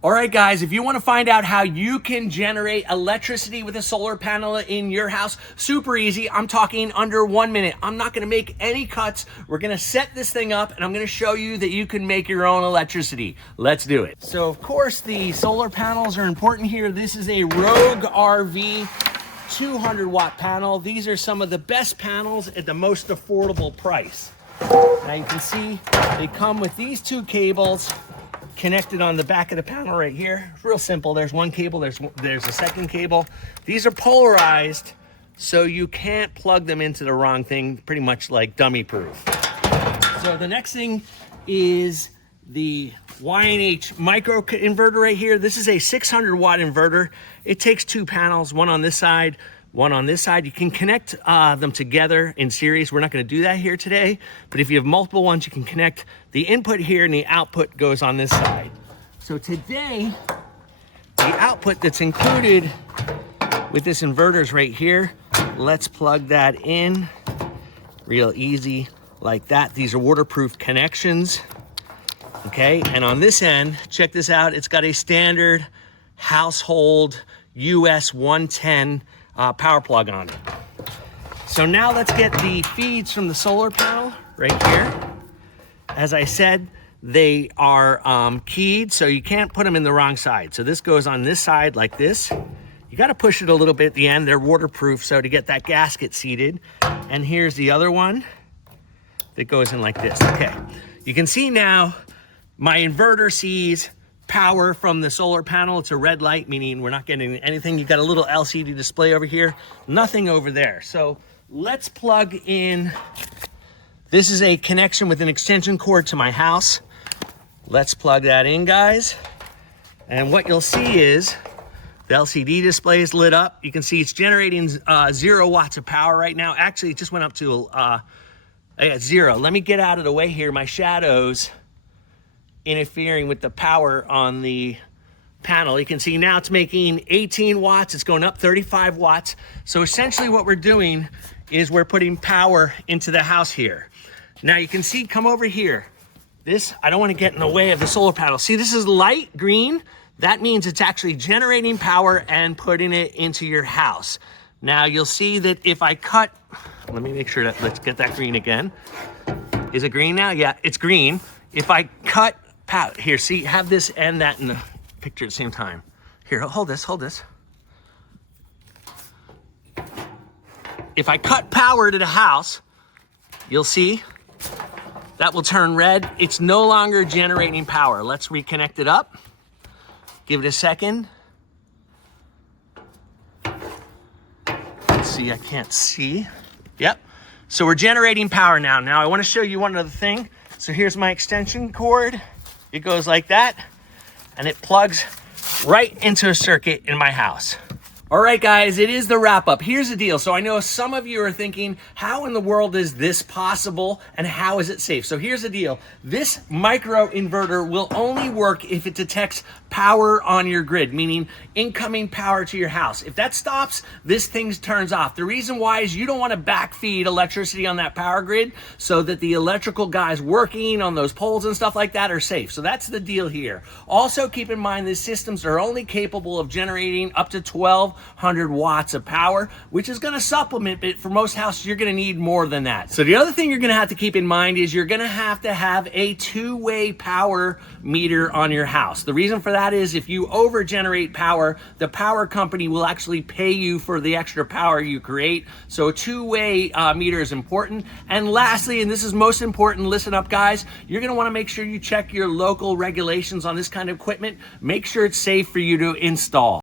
All right, guys, if you want to find out how you can generate electricity with a solar panel in your house, super easy. I'm talking under 1 minute. I'm not going to make any cuts. We're going to set this thing up and I'm going to show you that you can make your own electricity. Let's do it. So of course the solar panels are important here. This is a Rogue RV 200 watt panel. These are some of the best panels at the most affordable price. Now you can see they come with these two cables connected on the back of the panel right here. It's real simple. There's one cable, there's a second cable. These are polarized, so you can't plug them into the wrong thing, pretty much like dummy proof. So the next thing is the Y&H micro inverter right here. This is a 600 watt inverter. It takes two panels, one on this side, one on this side. You can connect them together in series. We're not going to do that here today, but if you have multiple ones, you can connect the input here and the output goes on this side. So today, the output that's included with this inverter is right here. Let's plug that in real easy like that. These are waterproof connections. Okay, and on this end, check this out. It's got a standard household US 110 power plug on it. So now let's get the feeds from the solar panel right here. As I said, they are keyed, so you can't put them in the wrong side. So this goes on this side like this. You got to push it a little bit at the end. They're waterproof, so to get that gasket seated. And here's the other one that goes in like this. Okay, you can see now my inverter sees power from the solar panel. It's a red light, meaning we're not getting anything. You've got a little LCD display over here, nothing over there. So let's plug in. This is a connection with an extension cord to my house. Let's plug that in, guys. And what you'll see is the LCD display is lit up. You can see it's generating 0 watts of power right now. Actually, it just went up to 0. Let me get out of the way here. My shadows interfering with the power on the panel. You can see now it's making 18 watts. It's going up 35 watts. So essentially what we're doing is we're putting power into the house here. Now you can see, come over here. This, I don't want to get in the way of the solar panel. See, this is light green. That means it's actually generating power and putting it into your house. Now you'll see that if I cut, let me make sure that, let's get that green again. Is it green now? Yeah, it's green. If I cut here, see, have this and that in the picture at the same time. Here, hold this, hold this. If I cut power to the house, you'll see that will turn red. It's no longer generating power. Let's reconnect it up. Give it a second. Let's see, I can't see. Yep. So we're generating power now. Now I want to show you one other thing. So here's my extension cord. It goes like that, and it plugs right into a circuit in my house. All right, guys, it is the wrap up. Here's the deal. So I know some of you are thinking, how in the world is this possible and how is it safe? So here's the deal. This micro inverter will only work if it detects power on your grid, meaning incoming power to your house. If that stops, this thing turns off. The reason why is you don't want to backfeed electricity on that power grid so that the electrical guys working on those poles and stuff like that are safe. So that's the deal here. Also keep in mind these systems are only capable of generating up to 1,200 watts of power, which is going to supplement, but for most houses you're going to need more than that. So the other thing you're going to have to keep in mind is you're going to have a two-way power meter on your house. The reason for that is if you over generate power, the power company will actually pay you for the extra power you create. So a two-way meter is important. And lastly, and this is most important, listen up guys, you're going to want to make sure you check your local regulations on this kind of equipment. Make sure it's safe for you to install.